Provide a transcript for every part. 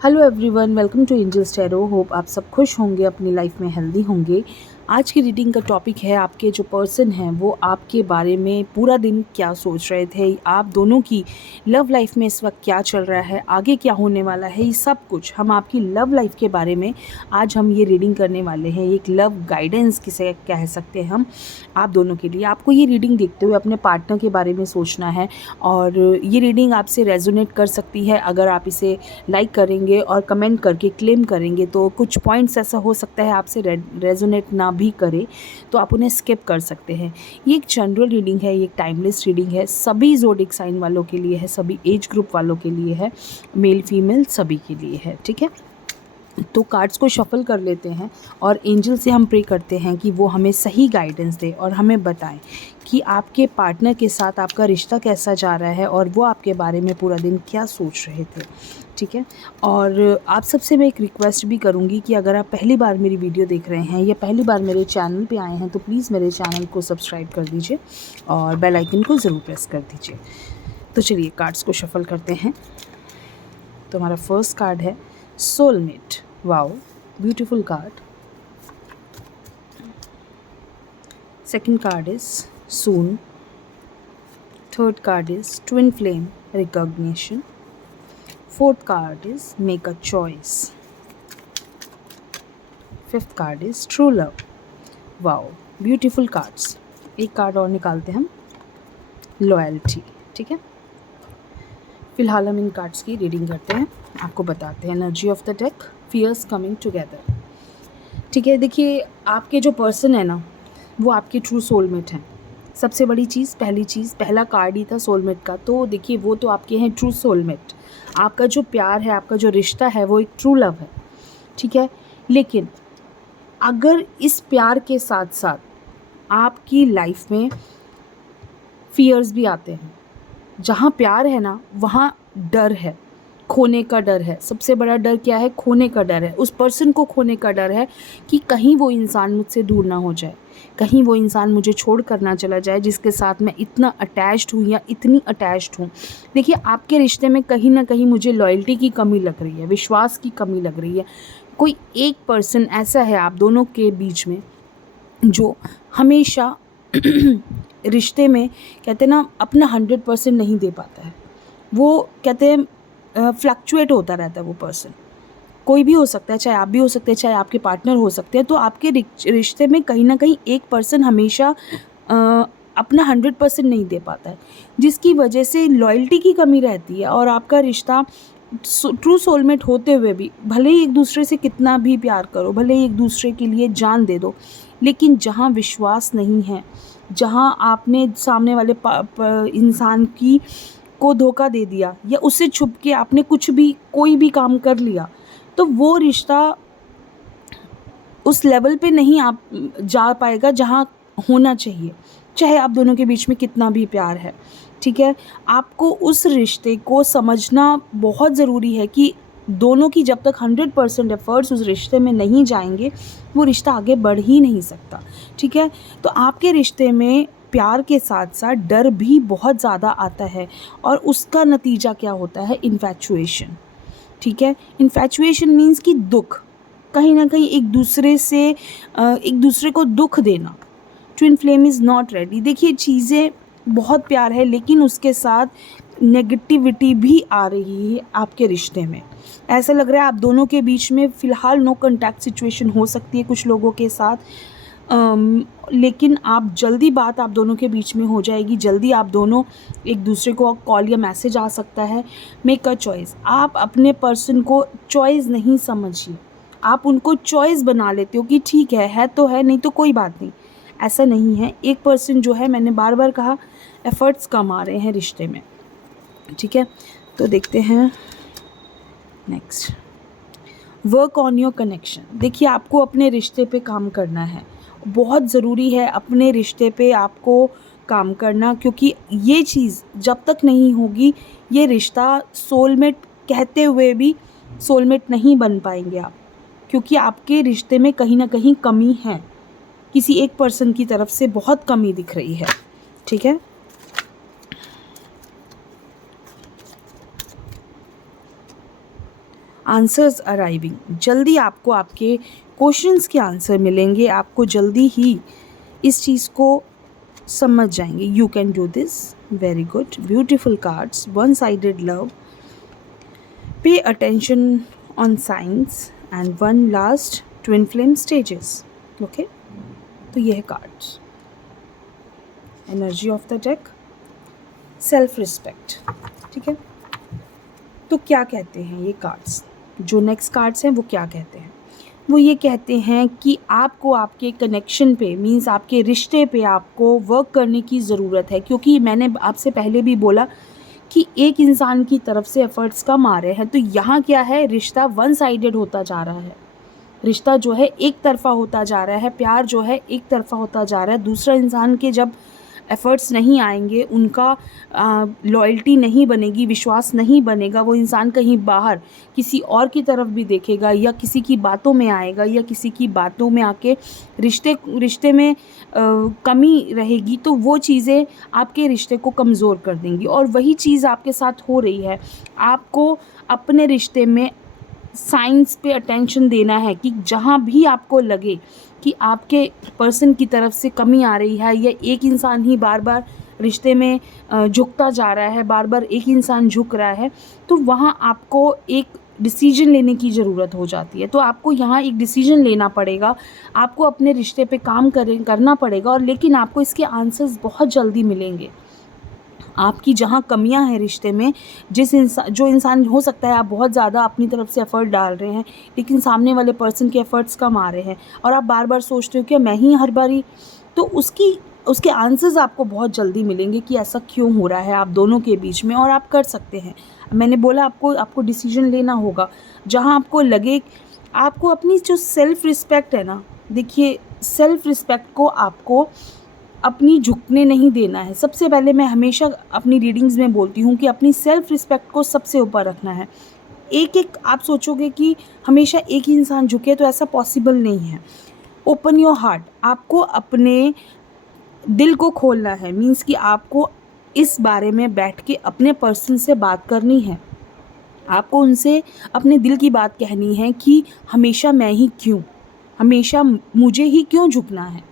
Hello everyone, welcome to Angels Tarot. Hope आप सब खुश होंगे, अपनी लाइफ में हेल्दी होंगे। आज की रीडिंग का टॉपिक है आपके जो पर्सन हैं वो आपके बारे में पूरा दिन क्या सोच रहे थे, आप दोनों की लव लाइफ में इस वक्त क्या चल रहा है, आगे क्या होने वाला है, ये सब कुछ हम आपकी लव लाइफ के बारे में आज हम ये रीडिंग करने वाले हैं। एक लव गाइडेंस किसे कह सकते हैं हम आप दोनों के लिए। आपको ये रीडिंग देखते हुए अपने पार्टनर के बारे में सोचना है और ये रीडिंग आपसे रेजोनेट कर सकती है। अगर आप इसे लाइक करेंगे और कमेंट करके क्लेम करेंगे तो कुछ पॉइंट्स ऐसा हो सकता है आपसे रेजोनेट ना भी करे, तो आप उन्हें स्किप कर सकते हैं। ये एक जनरल रीडिंग है, ये एक टाइमलेस रीडिंग है, सभी ज़ोडिक साइन वालों के लिए है, सभी एज ग्रुप वालों के लिए है, मेल फीमेल सभी के लिए है। ठीक है, तो कार्ड्स को शफल कर लेते हैं और एंजल से हम प्रे करते हैं कि वो हमें सही गाइडेंस दे और हमें बताएं कि आपके पार्टनर के साथ आपका रिश्ता कैसा जा रहा है और वो आपके बारे में पूरा दिन क्या सोच रहे थे। ठीक है, और आप सबसे मैं एक रिक्वेस्ट भी करूँगी कि अगर आप पहली बार मेरी वीडियो देख रहे हैं या पहली बार मेरे चैनल पे आए हैं तो प्लीज़ मेरे चैनल को सब्सक्राइब कर दीजिए और बेल आइकन को ज़रूर प्रेस कर दीजिए। तो चलिए कार्ड्स को शफल करते हैं। तो हमारा फर्स्ट कार्ड है soulmate. Wow, beautiful card. Second card is soon. Third card is twin flame recognition. Fourth card is make a choice. Fifth card is true love. Wow, beautiful cards. एक card और निकालते हैं हम, loyalty. ठीक है, फिलहाल हम इन कार्ड्स की रीडिंग करते हैं, आपको बताते हैं energy of the deck, fears coming together. ठीक है, देखिए आपके जो पर्सन है ना वो आपके ट्रू सोलमेट हैं। सबसे बड़ी चीज़, पहली चीज़, पहला कार्ड ही था सोलमेट का, तो देखिए वो तो आपके हैं ट्रू सोलमेट। आपका जो प्यार है, आपका जो रिश्ता है वो एक ट्रू लव है। ठीक है, लेकिन अगर इस प्यार के साथ साथ आपकी लाइफ में फियर्स भी आते हैं, जहाँ प्यार है ना वहाँ डर है, खोने का डर है। सबसे बड़ा डर क्या है? खोने का डर है। उस पर्सन को खोने का डर है कि कहीं वो इंसान मुझसे दूर ना हो जाए, कहीं वो इंसान मुझे छोड़ कर ना चला जाए जिसके साथ मैं इतना अटैच्ड हूँ या इतनी अटैच्ड हूँ। देखिए आपके रिश्ते में कहीं ना कहीं मुझे लॉयल्टी की कमी लग रही है, विश्वास की कमी लग रही है। कोई एक पर्सन ऐसा है आप दोनों के बीच में जो हमेशा रिश्ते में कहते हैं ना अपना 100% नहीं दे पाता है। वो कहते हैं फ्लक्चुएट होता रहता है वो पर्सन। कोई भी हो सकता है, चाहे आप भी हो सकते हैं, चाहे आपके पार्टनर हो सकते हैं। तो आपके रिश्ते में कहीं ना कहीं एक पर्सन हमेशा अपना 100% नहीं दे पाता है, जिसकी वजह से लॉयल्टी की कमी रहती है और आपका रिश्ता ट्रू सोलमेट होते हुए भी भले ही एक दूसरे से कितना भी प्यार करो, भले ही एक दूसरे के लिए जान दे दो, लेकिन जहाँ विश्वास नहीं है, जहाँ आपने सामने वाले इंसान की को धोखा दे दिया या उससे छुप के आपने कुछ भी कोई भी काम कर लिया, तो वो रिश्ता उस लेवल पे नहीं आप जा पाएगा जहाँ होना चाहिए, चाहे आप दोनों के बीच में कितना भी प्यार है। ठीक है, आपको उस रिश्ते को समझना बहुत ज़रूरी है कि दोनों की जब तक 100% एफर्ट्स उस रिश्ते में नहीं जाएंगे वो रिश्ता आगे बढ़ ही नहीं सकता। ठीक है, तो आपके रिश्ते में प्यार के साथ साथ डर भी बहुत ज़्यादा आता है और उसका नतीजा क्या होता है? इन्फैचुएशन। ठीक है, इन्फैचुएशन मीन्स कि दुख, कहीं ना कहीं एक दूसरे को दुख देना। Twin flame is not ready. देखिए चीज़ें बहुत प्यार है लेकिन उसके साथ नेगेटिविटी भी आ रही है आपके रिश्ते में। ऐसा लग रहा है आप दोनों के बीच में फ़िलहाल नो कॉन्टैक्ट सिचुएशन हो सकती है कुछ लोगों के साथ, लेकिन आप जल्दी बात आप दोनों के बीच में हो जाएगी, जल्दी आप दोनों एक दूसरे को कॉल या मैसेज आ सकता है। Make a choice. आप अपने पर्सन को चॉइस नहीं समझिए, आप उनको चॉइस बना लेते हो कि ठीक है तो है, नहीं तो कोई बात नहीं। ऐसा नहीं है। एक पर्सन जो है, मैंने बार बार कहा, एफर्ट्स कम आ रहे हैं रिश्ते में। ठीक है, तो देखते हैं next, work on your connection. देखिए आपको अपने रिश्ते पे काम करना है, बहुत ज़रूरी है अपने रिश्ते पे आपको काम करना, क्योंकि ये चीज़ जब तक नहीं होगी ये रिश्ता सोलमेट कहते हुए भी सोलमेट नहीं बन पाएंगे आप, क्योंकि आपके रिश्ते में कहीं ना कहीं कमी है, किसी एक पर्सन की तरफ से बहुत कमी दिख रही है। ठीक है, आंसर्स अराइविंग, जल्दी आपको आपके क्वेश्चंस के आंसर मिलेंगे, आपको जल्दी ही इस चीज़ को समझ जाएंगे. You can do this. Very good. Beautiful cards. One sided love. Pay attention on science and one last twin flame stages. Okay, तो ये है cards. Energy of the deck, self respect. ठीक है, तो क्या कहते हैं ये कार्ड्स? जो नेक्स्ट कार्ड्स हैं वो क्या कहते हैं? वो ये कहते हैं कि आपको आपके कनेक्शन पे, मींस आपके रिश्ते पे आपको वर्क करने की ज़रूरत है, क्योंकि मैंने आपसे पहले भी बोला कि एक इंसान की तरफ से एफ़र्ट्स कम आ रहे हैं. तो यहाँ क्या है, रिश्ता वन साइडेड होता जा रहा है. रिश्ता जो है एक तरफ़ा होता जा रहा है. प्यार जो है एक तरफ़ा होता जा रहा है. दूसरा इंसान के जब एफ़र्ट्स नहीं आएंगे, उनका लॉयल्टी नहीं बनेगी, विश्वास नहीं बनेगा, वो इंसान कहीं बाहर किसी और की तरफ भी देखेगा या किसी की बातों में आएगा या किसी की बातों में आके रिश्ते में कमी रहेगी, तो वो चीज़ें आपके रिश्ते को कमज़ोर कर देंगी. और वही चीज़ आपके साथ हो रही है. आपको अपने रिश्ते में साइंस पे अटेंशन देना है कि जहाँ भी आपको लगे कि आपके पर्सन की तरफ से कमी आ रही है या एक इंसान ही बार बार रिश्ते में झुकता जा रहा है, बार बार एक इंसान झुक रहा है, तो वहाँ आपको एक डिसीजन लेने की ज़रूरत हो जाती है. तो आपको यहाँ एक डिसीजन लेना पड़ेगा. आपको अपने रिश्ते पे काम करना पड़ेगा. और लेकिन आपको इसके आंसर्स बहुत जल्दी मिलेंगे. आपकी जहाँ कमियां हैं रिश्ते में, जो इंसान, हो सकता है आप बहुत ज़्यादा अपनी तरफ से एफ़र्ट डाल रहे हैं लेकिन सामने वाले पर्सन के एफ़र्ट्स कम आ रहे हैं और आप बार बार सोचते हो कि मैं ही हर बारी, तो उसके आंसर्स आपको बहुत जल्दी मिलेंगे कि ऐसा क्यों हो रहा है आप दोनों के बीच में, और आप कर सकते हैं. मैंने बोला आपको डिसीजन लेना होगा. जहाँ आपको लगे, आपको अपनी जो सेल्फ़ रिस्पेक्ट है ना, देखिए सेल्फ़ रिस्पेक्ट को आपको अपनी झुकने नहीं देना है. सबसे पहले मैं हमेशा अपनी रीडिंग्स में बोलती हूँ कि अपनी सेल्फ़ रिस्पेक्ट को सबसे ऊपर रखना है. एक आप सोचोगे कि हमेशा एक ही इंसान झुके, तो ऐसा पॉसिबल नहीं है. Open your heart. आपको अपने दिल को खोलना है. मीन्स कि आपको इस बारे में बैठ के अपने पर्सन से बात करनी है. आपको उनसे अपने दिल की बात कहनी है कि हमेशा मैं ही क्यों, हमेशा मुझे ही क्यों झुकना है.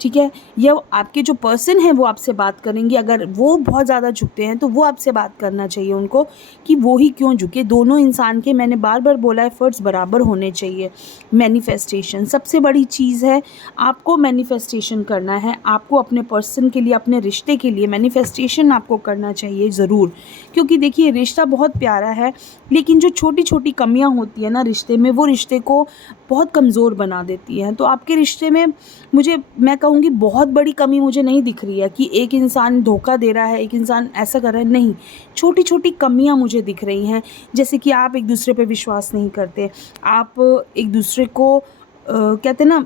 ठीक है, या आपके जो पर्सन है वो आपसे बात करेंगे. अगर वो बहुत ज़्यादा झुकते हैं तो वो आपसे बात करना चाहिए उनको कि वो ही क्यों झुके. दोनों इंसान के, मैंने बार बार बोला, एफर्ट्स बराबर होने चाहिए. मैनिफेस्टेशन सबसे बड़ी चीज़ है. आपको मैनिफेस्टेशन करना है. आपको अपने पर्सन के लिए, अपने रिश्ते के लिए मैनिफेस्टेशन आपको करना चाहिए ज़रूर. क्योंकि देखिए, रिश्ता बहुत प्यारा है लेकिन जो छोटी छोटी कमियाँ होती है ना रिश्ते में, वो रिश्ते को बहुत कमज़ोर बना देती हैं. तो आपके रिश्ते में मैं कहूँगी बहुत बड़ी कमी मुझे नहीं दिख रही है कि एक इंसान धोखा दे रहा है, एक इंसान ऐसा कर रहा है. नहीं, छोटी छोटी कमियां मुझे दिख रही हैं. जैसे कि आप एक दूसरे पे विश्वास नहीं करते, आप एक दूसरे को कहते हैं ना,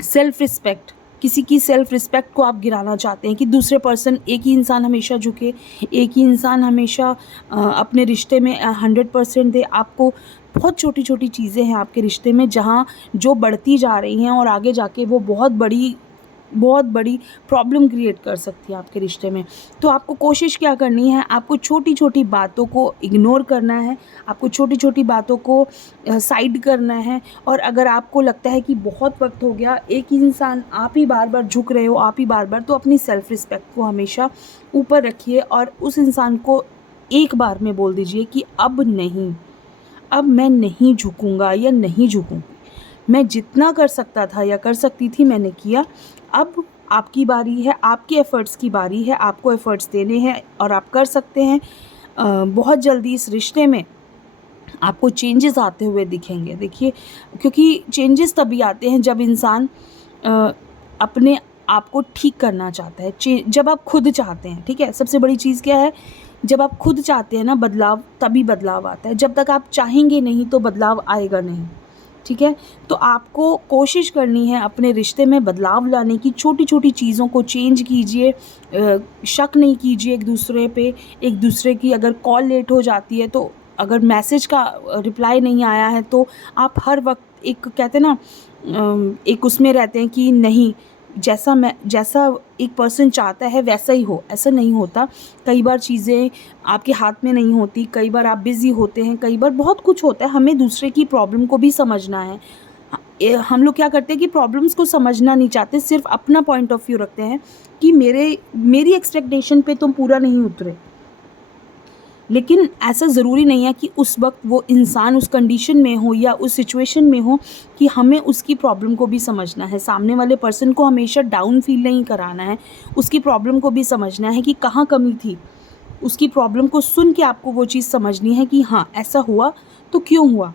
सेल्फ़ रिस्पेक्ट, किसी की सेल्फ़ रिस्पेक्ट को आप गिराना चाहते हैं कि दूसरे पर्सन, एक ही इंसान हमेशा झुके, एक ही इंसान हमेशा अपने रिश्ते में 100% दे. आपको बहुत छोटी छोटी चीज़ें हैं आपके रिश्ते में जहाँ जो बढ़ती जा रही हैं और आगे जाके वो बहुत बड़ी प्रॉब्लम क्रिएट कर सकती है आपके रिश्ते में. तो आपको कोशिश क्या करनी है, आपको छोटी छोटी बातों को इग्नोर करना है. आपको छोटी छोटी बातों को साइड करना है. और अगर आपको लगता है कि बहुत वक्त हो गया, एक ही इंसान, आप ही बार बार झुक रहे हो, आप ही बार बार, तो अपनी सेल्फ़ रिस्पेक्ट को हमेशा ऊपर रखिए और उस इंसान को एक बार में बोल दीजिए कि अब नहीं, अब मैं नहीं झुकूँगा या नहीं झुकूँगी. मैं जितना कर सकता था या कर सकती थी मैंने किया. अब आपकी बारी है, आपके एफ़र्ट्स की बारी है. आपको एफ़र्ट्स देने हैं और आप कर सकते हैं. बहुत जल्दी इस रिश्ते में आपको चेंजेस आते हुए दिखेंगे. देखिए, क्योंकि चेंजेस तभी आते हैं जब इंसान अपने आप को ठीक करना चाहता है, जब आप खुद चाहते हैं. ठीक है, सबसे बड़ी चीज़ क्या है, जब आप खुद चाहते हैं ना बदलाव, तभी बदलाव आता है. जब तक आप चाहेंगे नहीं तो बदलाव आएगा नहीं. ठीक है, तो आपको कोशिश करनी है अपने रिश्ते में बदलाव लाने की. छोटी छोटी चीज़ों को चेंज कीजिए. शक नहीं कीजिए एक दूसरे पे. एक दूसरे की अगर कॉल लेट हो जाती है, तो अगर मैसेज का रिप्लाई नहीं आया है, तो आप हर वक्त एक, कहते हैं ना, एक उसमें रहते हैं कि नहीं, जैसा एक पर्सन चाहता है वैसा ही हो, ऐसा नहीं होता। कई बार चीज़ें आपके हाथ में नहीं होती, कई बार आप बिज़ी होते हैं, कई बार बहुत कुछ होता है। हमें दूसरे की प्रॉब्लम को भी समझना है। हम लोग क्या करते हैं कि प्रॉब्लम्स को समझना नहीं चाहते, सिर्फ अपना पॉइंट ऑफ व्यू रखते हैं कि मेरी एक्सपेक्टेशन पे तुम पूरा नहीं उतरे। लेकिन ऐसा ज़रूरी नहीं है कि उस वक्त वो इंसान उस कंडीशन में हो या उस सिचुएशन में हो कि हमें उसकी प्रॉब्लम को भी समझना है। सामने वाले पर्सन को हमेशा डाउन फील नहीं कराना है, उसकी प्रॉब्लम को भी समझना है कि कहाँ कमी थी। उसकी प्रॉब्लम को सुन के आपको वो चीज़ समझनी है कि हाँ, ऐसा हुआ तो क्यों हुआ।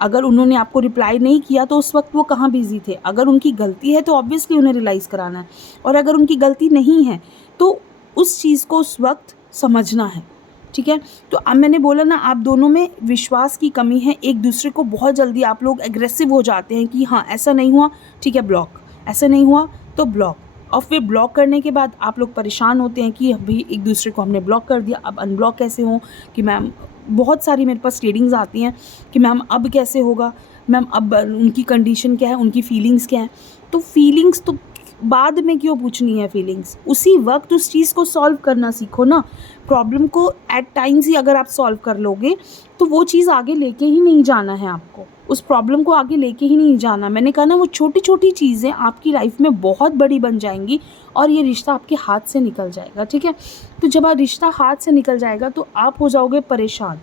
अगर उन्होंने आपको रिप्लाई नहीं किया तो उस वक्त वो कहाँ बिज़ी थे। अगर उनकी गलती है तो ऑब्वियसली उन्हें रियलाइज़ कराना है, और अगर उनकी गलती नहीं है तो उस चीज़ को उस वक्त समझना है। ठीक है, तो अब मैंने बोला ना, आप दोनों में विश्वास की कमी है। एक दूसरे को बहुत जल्दी आप लोग एग्रेसिव हो जाते हैं कि हाँ, ऐसा नहीं हुआ, ठीक है ब्लॉक, ऐसा नहीं हुआ तो ब्लॉक। और फिर ब्लॉक करने के बाद आप लोग परेशान होते हैं कि अभी एक दूसरे को हमने ब्लॉक कर दिया, अब अनब्लॉक कैसे हों। कि मैम, बहुत सारी मेरे पास रीडिंग्स आती हैं कि मैम अब कैसे होगा, मैम अब उनकी कंडीशन क्या है, उनकी फीलिंग्स क्या है। तो फीलिंग्स तो बाद में क्यों पूछनी है, फीलिंग्स उसी वक्त उस चीज़ को सॉल्व करना सीखो ना। प्रॉब्लम को एट टाइम्स ही अगर आप सॉल्व कर लोगे तो वो चीज़ आगे लेके ही नहीं जाना है आपको, उस प्रॉब्लम को आगे लेके ही नहीं जाना। मैंने कहा ना, वो छोटी छोटी चीज़ें आपकी लाइफ में बहुत बड़ी बन जाएंगी और ये रिश्ता आपके हाथ से निकल जाएगा। ठीक है, तो जब रिश्ता हाथ से निकल जाएगा तो आप हो जाओगे परेशान,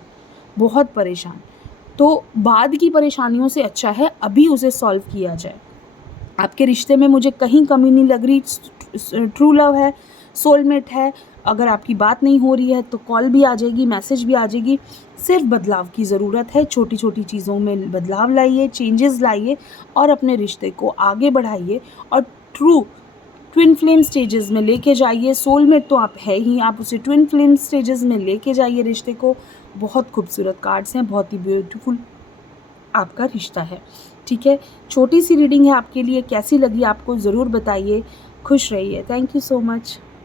बहुत परेशान। तो बाद की परेशानियों से अच्छा है अभी उसे सॉल्व किया जाए। आपके रिश्ते में मुझे कहीं कमी नहीं लग रही, ट्रू लव है, सोलमेट है। अगर आपकी बात नहीं हो रही है तो कॉल भी आ जाएगी, मैसेज भी आ जाएगी। सिर्फ बदलाव की ज़रूरत है, छोटी छोटी चीज़ों में बदलाव लाइए, चेंजेस लाइए और अपने रिश्ते को आगे बढ़ाइए और ट्विन फ्लेम स्टेजेस में लेके जाइए। सोलमेट तो आप है ही, आप उसे ट्विन फ्लेम स्टेजेस में लेके जाइए रिश्ते को। बहुत खूबसूरत कार्ड्स हैं, बहुत ही ब्यूटीफुल आपका रिश्ता है। ठीक है, छोटी सी रीडिंग है आपके लिए, कैसी लगी आपको ज़रूर बताइए। खुश रहिए। Thank you so much.